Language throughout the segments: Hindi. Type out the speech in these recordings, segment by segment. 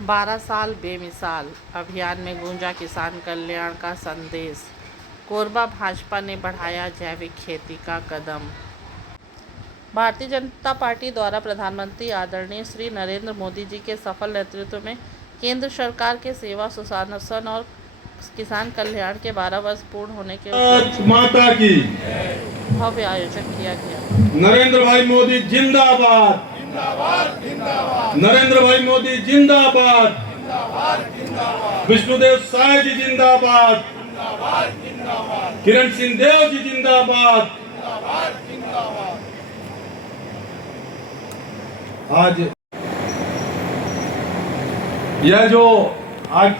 12 साल बेमिसाल अभियान में गूंजा किसान कल्याण का संदेश। कोरबा भाजपा ने बढ़ाया जैविक खेती का कदम। भारतीय जनता पार्टी द्वारा प्रधानमंत्री आदरणीय श्री नरेंद्र मोदी जी के सफल नेतृत्व में केंद्र सरकार के सेवा सुशासन और किसान कल्याण के 12 वर्ष पूर्ण होने के उपलक्ष्य माता की भव्य आयोजन किया गया। नरेंद्र भाई मोदी जिंदाबाद, नरेंद्र भाई मोदी जिंदाबाद, विष्णुदेव साय जी जिंदाबाद, किरण सिंह देव जी जिंदाबाद। आज यह जो आज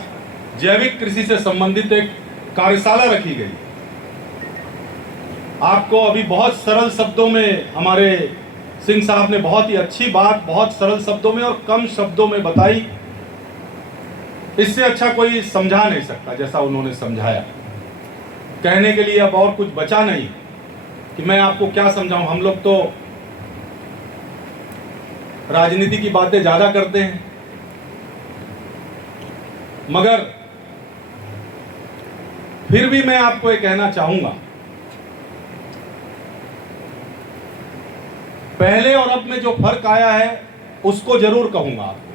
जैविक कृषि से संबंधित एक कार्यशाला रखी गई, आपको अभी बहुत सरल शब्दों में हमारे सिंह साहब ने बहुत ही अच्छी बात बहुत सरल शब्दों में और कम शब्दों में बताई। इससे अच्छा कोई समझा नहीं सकता जैसा उन्होंने समझाया। कहने के लिए अब और कुछ बचा नहीं कि मैं आपको क्या समझाऊं। हम लोग तो राजनीति की बातें ज्यादा करते हैं, मगर फिर भी मैं आपको ये कहना चाहूंगा, पहले और अब में जो फर्क आया है उसको जरूर कहूंगा आपको,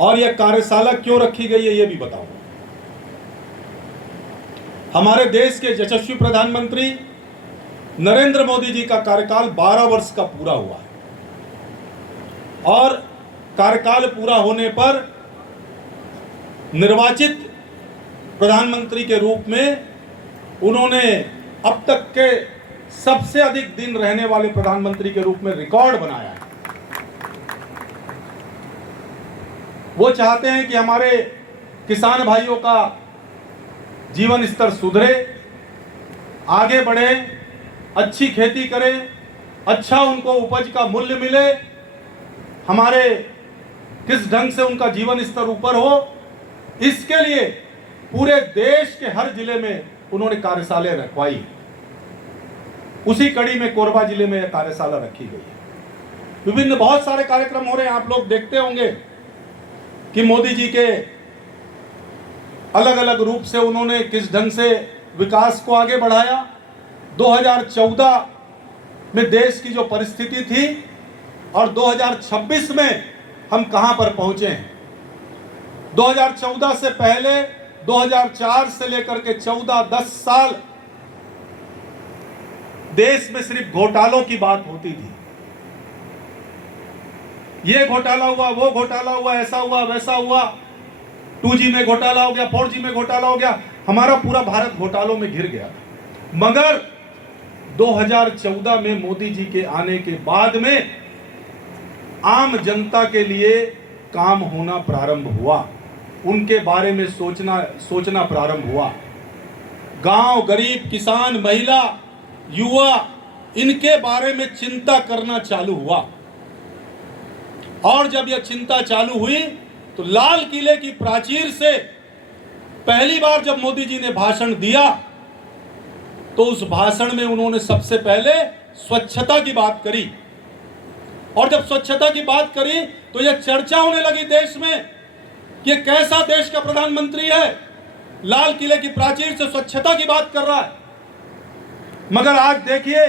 और यह कार्यशाला क्यों रखी गई है ये भी बताऊंगा। हमारे देश के यशस्वी प्रधानमंत्री नरेंद्र मोदी जी का कार्यकाल 12 वर्ष का पूरा हुआ है, और कार्यकाल पूरा होने पर निर्वाचित प्रधानमंत्री के रूप में उन्होंने अब तक के सबसे अधिक दिन रहने वाले प्रधानमंत्री के रूप में रिकॉर्ड बनाया है। वो चाहते हैं कि हमारे किसान भाइयों का जीवन स्तर सुधरे, आगे बढ़े, अच्छी खेती करें, अच्छा उनको उपज का मूल्य मिले, हमारे किस ढंग से उनका जीवन स्तर ऊपर हो। इसके लिए पूरे देश के हर जिले में उन्होंने कार्यशालाएं रखवाई। उसी कड़ी में कोरबा जिले में यह कार्यशाला रखी गई है। विभिन्न बहुत सारे कार्यक्रम हो रहे हैं, आप लोग देखते होंगे कि मोदी जी के अलग अलग रूप से उन्होंने किस ढंग से विकास को आगे बढ़ाया। 2014 में देश की जो परिस्थिति थी और 2026 में हम कहां पर पहुंचे हैं। 2014 से पहले 2004 से लेकर के 10 साल देश में सिर्फ घोटालों की बात होती थी। ये घोटाला हुआ, वो घोटाला हुआ, ऐसा हुआ, वैसा हुआ, 2G में घोटाला हो गया, 4G में घोटाला हो गया, हमारा पूरा भारत घोटालों में घिर गया। मगर 2014 में मोदी जी के आने के बाद में आम जनता के लिए काम होना प्रारंभ हुआ, उनके बारे में सोचना प्रारंभ हुआ। गांव, गरीब, किसान, महिला, युवा, इनके बारे में चिंता करना चालू हुआ। और जब यह चिंता चालू हुई तो लाल किले की प्राचीर से पहली बार जब मोदी जी ने भाषण दिया तो उस भाषण में उन्होंने सबसे पहले स्वच्छता की बात करी। और जब स्वच्छता की बात करी तो यह चर्चा होने लगी देश में कि यह कैसा देश का प्रधानमंत्री है, लाल किले की प्राचीर से स्वच्छता की बात कर रहा है। मगर आज देखिए,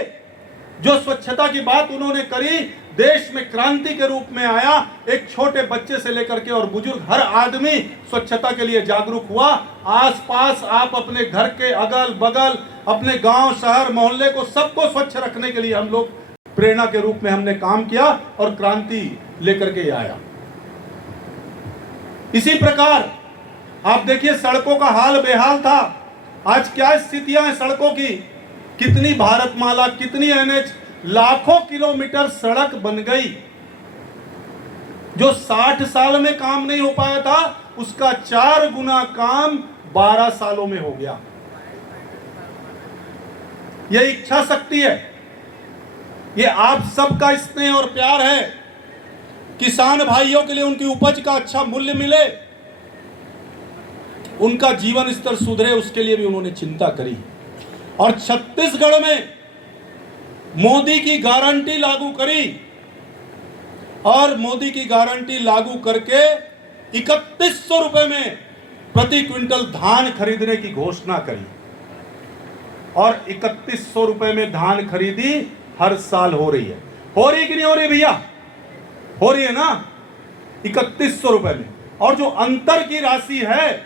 जो स्वच्छता की बात उन्होंने करी देश में क्रांति के रूप में आया। एक छोटे बच्चे से लेकर के और बुजुर्ग हर आदमी स्वच्छता के लिए जागरूक हुआ। आसपास आप अपने घर के अगल बगल, अपने गांव, शहर, मोहल्ले को सबको स्वच्छ रखने के लिए हम लोग प्रेरणा के रूप में हमने काम किया और क्रांति लेकर के आया। इसी प्रकार आप देखिए, सड़कों का हाल बेहाल था, आज क्या स्थितियां हैं सड़कों की। कितनी भारतमाला, कितनी NH, लाखों किलोमीटर सड़क बन गई। जो 60 साल में काम नहीं हो पाया था उसका 4 गुना काम 12 सालों में हो गया। यह इच्छा शक्ति है, यह आप सबका स्नेह और प्यार है। किसान भाइयों के लिए उनकी उपज का अच्छा मूल्य मिले, उनका जीवन स्तर सुधरे, उसके लिए भी उन्होंने चिंता करी। और छत्तीसगढ़ में मोदी की गारंटी लागू करी और मोदी की गारंटी लागू करके 3100 रुपए में प्रति क्विंटल धान खरीदने की घोषणा करी और 3100 रुपए में धान खरीदी हर साल हो रही है। हो रही कि नहीं हो रही भैया? हो रही है ना, 3100 रुपए में। और जो अंतर की राशि है,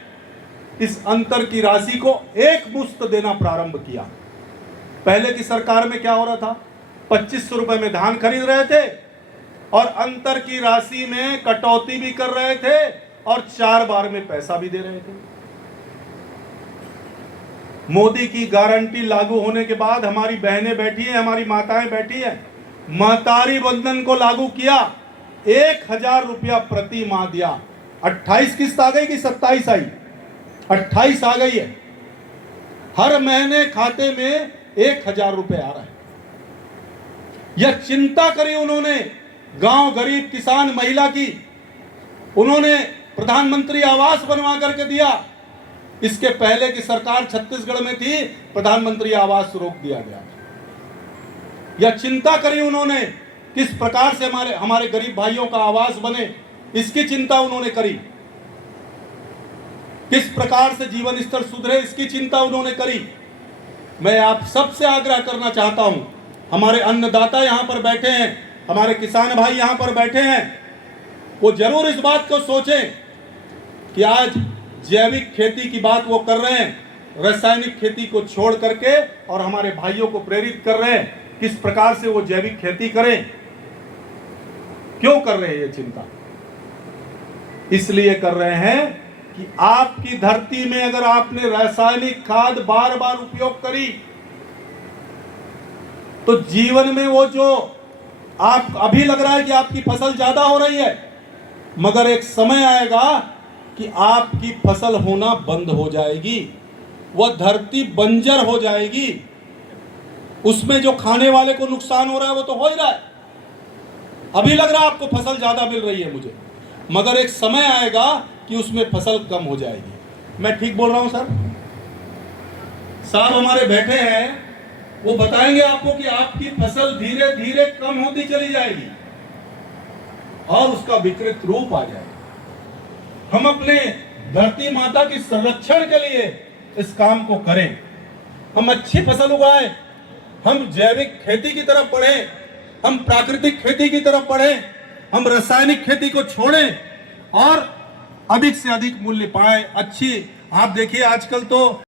इस अंतर की राशि को एक मुश्त देना प्रारंभ किया। पहले की सरकार में क्या हो रहा था? 2500 रुपए में धान खरीद रहे थे और अंतर की राशि में कटौती भी कर रहे थे और 4 बार में पैसा भी दे रहे थे। मोदी की गारंटी लागू होने के बाद हमारी बहनें बैठी हैं, हमारी माताएं बैठी हैं, महतारी बंधन को लागू किया, 1000 रुपया प्रति माह दिया। 28 किस्त आ गई कि 27 आई? 28 आ गई है। हर महीने खाते में 1000 रुपए आ रहा है। यह चिंता करी उन्होंने गांव गरीब किसान महिला की। उन्होंने प्रधानमंत्री आवास बनवा करके दिया। इसके पहले की सरकार छत्तीसगढ़ में थी, प्रधानमंत्री आवास रोक दिया गया। यह चिंता करी उन्होंने किस प्रकार से हमारे गरीब भाइयों का आवास बने, इसकी चिंता उन्होंने करी। किस प्रकार से जीवन स्तर सुधरे, इसकी चिंता उन्होंने करी। मैं आप सबसे आग्रह करना चाहता हूं, हमारे अन्नदाता यहां पर बैठे हैं, हमारे किसान भाई यहां पर बैठे हैं, वो जरूर इस बात को सोचें कि आज जैविक खेती की बात वो कर रहे हैं, रासायनिक खेती को छोड़ करके, और हमारे भाइयों को प्रेरित कर रहे हैं किस प्रकार से वो जैविक खेती करें। क्यों कर रहे हैं ये चिंता? इसलिए कर रहे हैं कि आपकी धरती में अगर आपने रासायनिक खाद बार बार उपयोग करी तो जीवन में वो जो आप अभी लग रहा है कि आपकी फसल ज्यादा हो रही है, मगर एक समय आएगा कि आपकी फसल होना बंद हो जाएगी, वह धरती बंजर हो जाएगी। उसमें जो खाने वाले को नुकसान हो रहा है वो तो हो ही रहा है। अभी लग रहा है आपको फसल ज्यादा मिल रही है मुझे, मगर एक समय आएगा कि उसमें फसल कम हो जाएगी। मैं ठीक बोल रहा हूं सर? साहब हमारे बैठे हैं, वो बताएंगे आपको कि आपकी फसल धीरे धीरे कम होती चली जाएगी और उसका विकृत रूप आ जाएगा। हम अपने धरती माता की संरक्षण के लिए इस काम को करें। हम अच्छी फसल उगाएं, हम जैविक खेती की तरफ बढ़ें, हम प्राकृतिक खेती की तरफ बढ़ें, हम रासायनिक खेती को छोड़ें और अधिक से अधिक मूल्य पाएं। अच्छी, आप देखिए आजकल तो